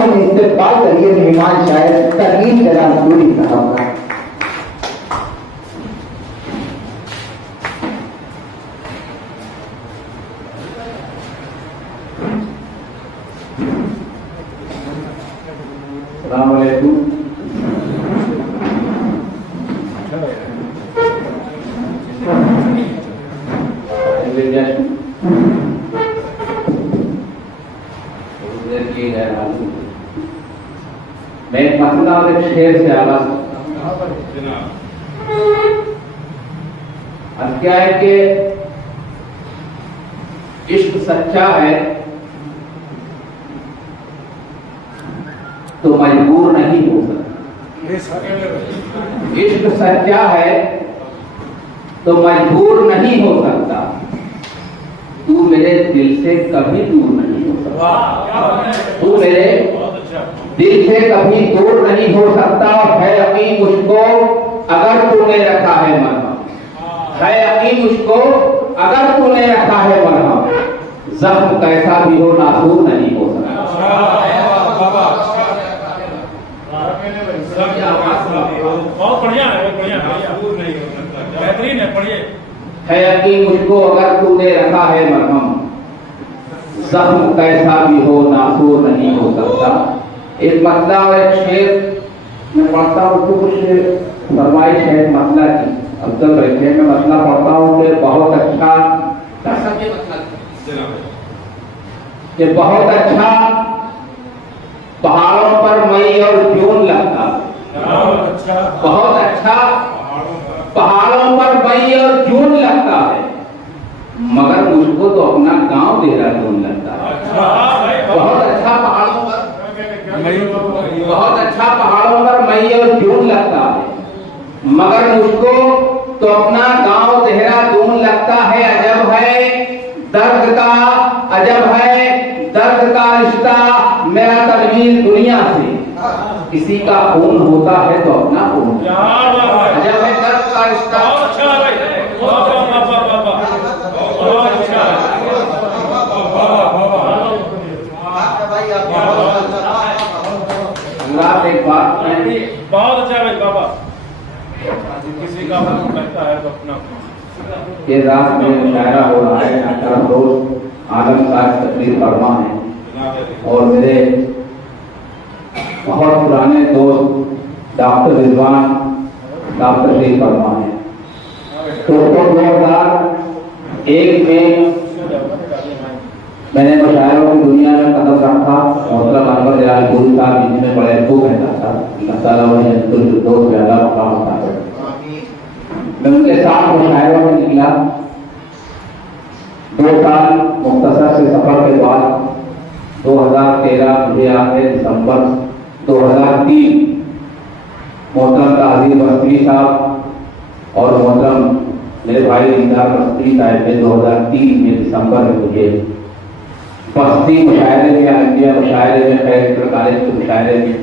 तालियों में इस्तेमाल करिए मेहमान शायद तकलीफ जरा पूरी साहब का। अस्सलाम वालेकुम। मैं एक मसला और एक शेर से आगाज करता हूं। अब क्या है कि इश्क सच्चा है तो मजबूर नहीं हो सकता। इश्क सच्चा है तो मजबूर नहीं हो सकता। तू मेरे दिल से कभी दूर नहीं हो सकता। तू मेरे दिल से कभी दूर नहीं हो सकता। है यकीन मुझको अगर तूने रखा है मरहम। है यकीन मुझको अगर तूने रखा है मरहम। जख्म कैसा भी हो नासूर नहीं हो सकता। बहुत बढ़िया है, बेहतरीन है, पढ़िए। है यकीन मुझको अगर तूने रखा है मरहम। जख्म कैसा भी हो नासूर नहीं हो सकता। एक मसला और एक शेर मैं पढ़ता हूँ तो कुछ फरमाइश है मसला की। अब तक बैठे मैं मसला पढ़ता हूँ कि बहुत अच्छा कि बहुत अच्छा पहाड़ों पर मई और जून लगता। बहुत अच्छा पहाड़ों पर मई और जून लगता है मगर मुझको तो अपना गांव देहरादून लगता है। बहुत अच्छा पहाड़ों पर मई और जून लगता है मगर मुझको तो अपना गांव देहरादून लगता है। अजब है दर्द का, अजब है दर्द का रिश्ता मेरा तनवीर दुनिया से। किसी का खून होता है तो अपना खून। अजब है दर्द का रिश्ता। एक बात बहुत अच्छा भाई बाबा। किसी का खून लगता है तो अपना। ये रात में शायरा हो रहा है। मेरा दोस्त आलम साहब तकरीर फरमा है और मेरे बहुत पुराने दोस्त डॉक्टर रिजवान डॉक्टर तकरीर फरमा है। तो 2001 में मैंने मुशायरों की दुनिया में कदम रखा। मोहतरम अनवर जलाल गुल साहब जिनमें बड़े खूब रहता था मसाला दोस्त ज्यादा मकाम होता है। मैं उनके साथ मुशायरों में निकला। 2 साल मुख्तसर से सफर के बाद 2013 मुझे आके दिसंबर 2003 मोहतरम ताज़ीर बस्ती साहब और मोहतरम मेरे भाई दीदार बस्ती साहब ने 2003 में दिसंबर में मुझे बस्ती मुशायरे में या इंडिया मुशायरे में खैर कॉलेज के मुशायरे में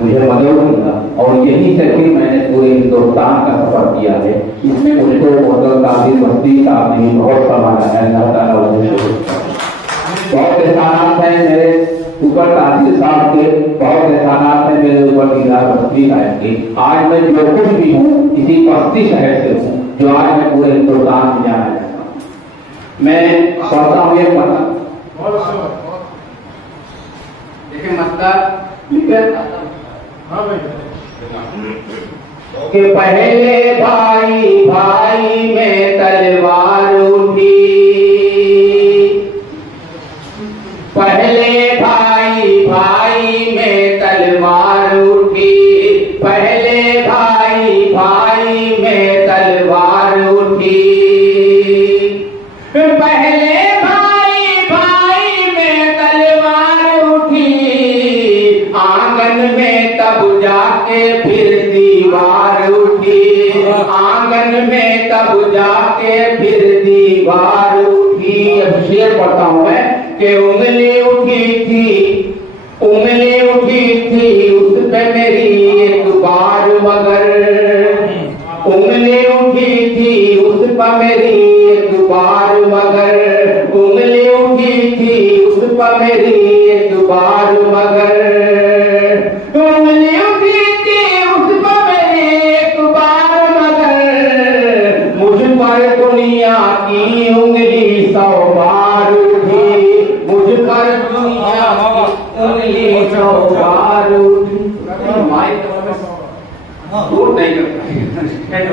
मुझे मदद मिला और यहीं से फिर मैंने पूरे हिंदुस्तान का सफर किया है। इसमें मुझको मोहतरम ताज़ीर बस्ती साहब ने बहुत संभाला है। अल्लाह ताला बहुत एहसानात हैं मेरे ऊपर ताज़ीर साहब के, बहुत एहसानात हैं मेरे ऊपर दीदार बस्ती साहब के। आज मैं जो कुछ भी हूँ इसी बस्ती शहर से हूँ जो आज मैं पूरे हिंदुस्तान में जाना चाहता हूँ। मैं पढ़ता हूँ एक मतलब देखिए मसला कि पहले भाई भाई में तलवार उठी। पहले भाई भाई में तलवार उठी। पहले भाई भाई में तलवार उठी। पहले भाई भाई में तलवार उठी। आंगन में तब जाके फिर दीवार उठी। आंगन में तब जाके फिर दीवार उठी। अब शेर पढ़ता हूं मैं कि उंगली उठी थी उस पे मेरी एक बार मगर। उंगली उठी थी उस पर मेरी एक बार मगर। उंगली उठी थी उस पर मेरी एक बार मगर। बारूदी, मुझ पर दुनिया की उंगली जो बारूदी। माइक दूर नहीं करता।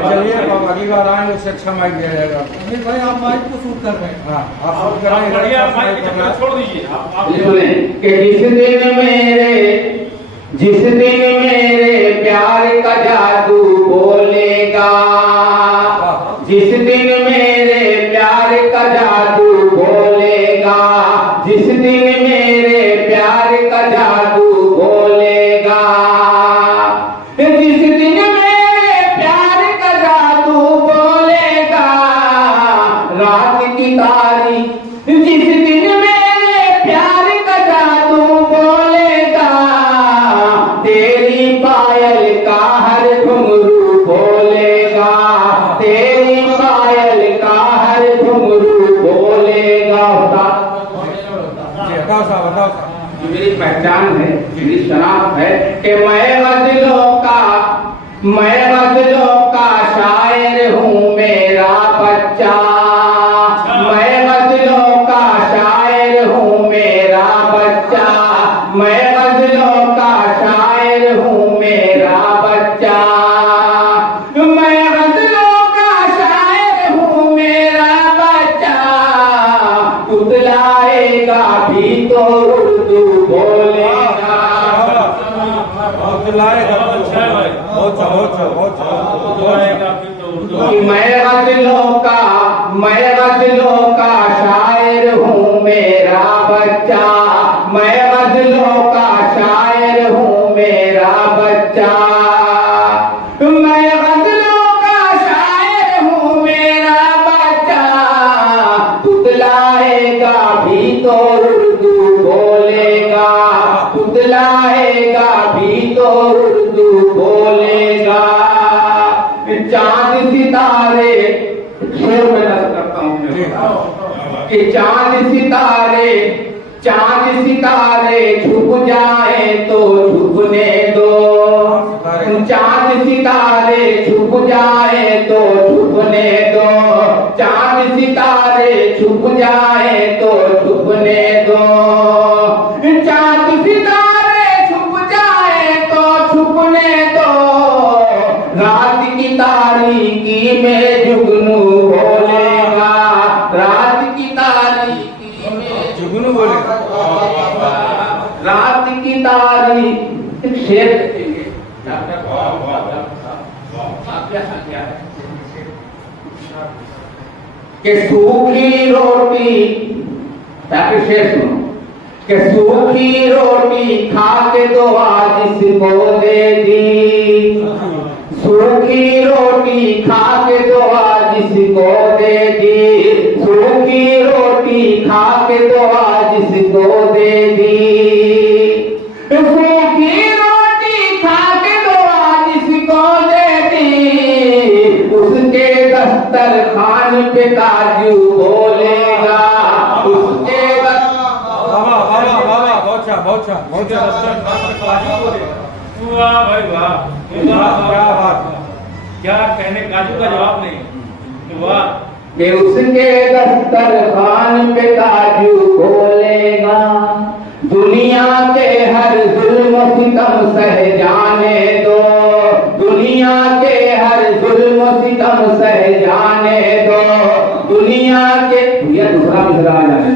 चलिए अब अगली बार आएंगे उससे अच्छा माइक दिया जाएगा। अमित भाई आप माइक को शूट कर रहे हैं। हाँ आप शूट कराएंगे, बढ़िया माइक के चक्कर छोड़ दीजिए आप सुने कि जिस दिन मेरे प्यार का जादू बोलेगा, जिस दिन मेरे प्यार का जादू बोलेगा, जिस दिन मेरे प्यार का जादू बोलेगा, जिस दिन मेरे प्यार का जादू बोलेगा, रात की तारीख, जिस दिन मेरे प्यार का जादू बोलेगा, तेरी पायल का हर घुंघरू बोलेगा, तेरी पायल का हर घुंघरू बोलेगा। जी बताओ साहब, बताओ साहब। मेरी पहचान है, मेरी शनाख्त है कि मैं गजलों का शायर हूँ मेरा बच्चा, मैं गजलों का शायर हूँ मेरा बच्चा, मैं गजलों का शायर हूँ मेरा बच्चा, मैं गजलों का शायर हूँ मेरा बच्चा, तुतलाएगा भी तो उर्दू बोलेगा। बहुत लाएगा, अच्छा है भाई, बहुत अच्छा, बहुत अच्छा लाएगा फिर तो उर्दू। कि मैं गजलों का शायर हूँ मेरा बच्चा, मैं गजलों का शायर हूँ मेरा बच्चा, मैं गजलों का शायर हूँ मेरा बच्चा, तुतलाएगा भी तो उर्दू बोलेगा, तुतलाएगा भी तो उर्दू बोलेगा। चांद सितारे, शेर में नज़र करता हूँ कि चांद सितारे छुप जाए तो छुपने दो, चांद सितारे छुप जाए तो छुपने दो, चांद सितारे छुप जाए तो छुपने दो, चांद सितारे छुप जाए तो छुपने दो, रात की तारीकी में जुगनू बोलेगा, रात की तारीकी में जुगनू बोलेगा, रात की तारीकी शेर देंगे। कि सूखी रोटी, ताकि शेर सुनो, कि सूखी रोटी खा के तो आज इसको दे दी, सूखी रोटी खा के तो आज इसको दे दी, सूखी रोटी खा के तो आज इसको दे दी, सूखी रोटी खा के तो आज इसको दे दी, उसके दस्तरखान पे काजू बोलेगा, उसके बहुत वाह भाई वाह, क्या बात, क्या कहने, काजू का जवाब नहीं, वाह। कि उसके दस्तरखान पे काजू बोलेगा, दुनिया के हर जुल्म सितम सह जाने दो, दुनिया के हर जुल्म सितम सह जाने दो, दुनिया के ये दूसरा मिसरा आ जाने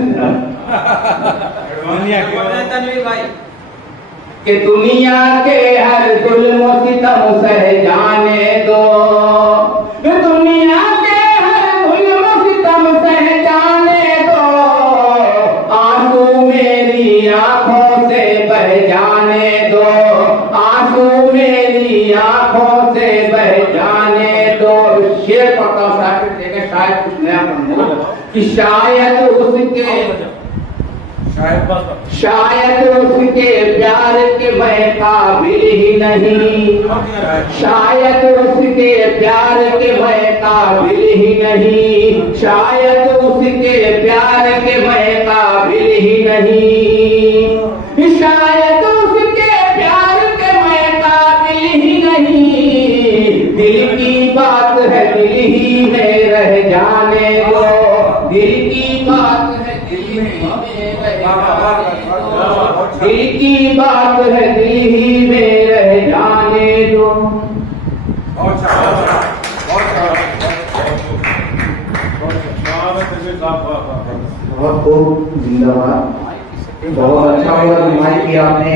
तनवीर भाई कि दुनिया के हर जुल्म सितम सह जाने दो, दुनिया के हर जुल्म सितम सह जाने दो, आंसू मेरी आंखों से बह जाने दो, आंसू मेरी आंखों से बह जाने दो। शेर पढ़ता हूँ, शायद कुछ नया पढ़ने कि शायद उसके प्यार के मैं काबिल ही नहीं, शायद उसके प्यार के मैं काबिल ही नहीं, शायद उसके प्यार के मैं काबिल ही नहीं, शायद उसके प्यार के मैं काबिल ही नहीं, दिल की बात है दिल ही में रह जाने दो, दिल की बात है दिल दिल की बात है दिल ही में रह जाने दो। बहुत खूब जिंदाबाद। बहुत अच्छा हुआ नुमाइश किया आपने।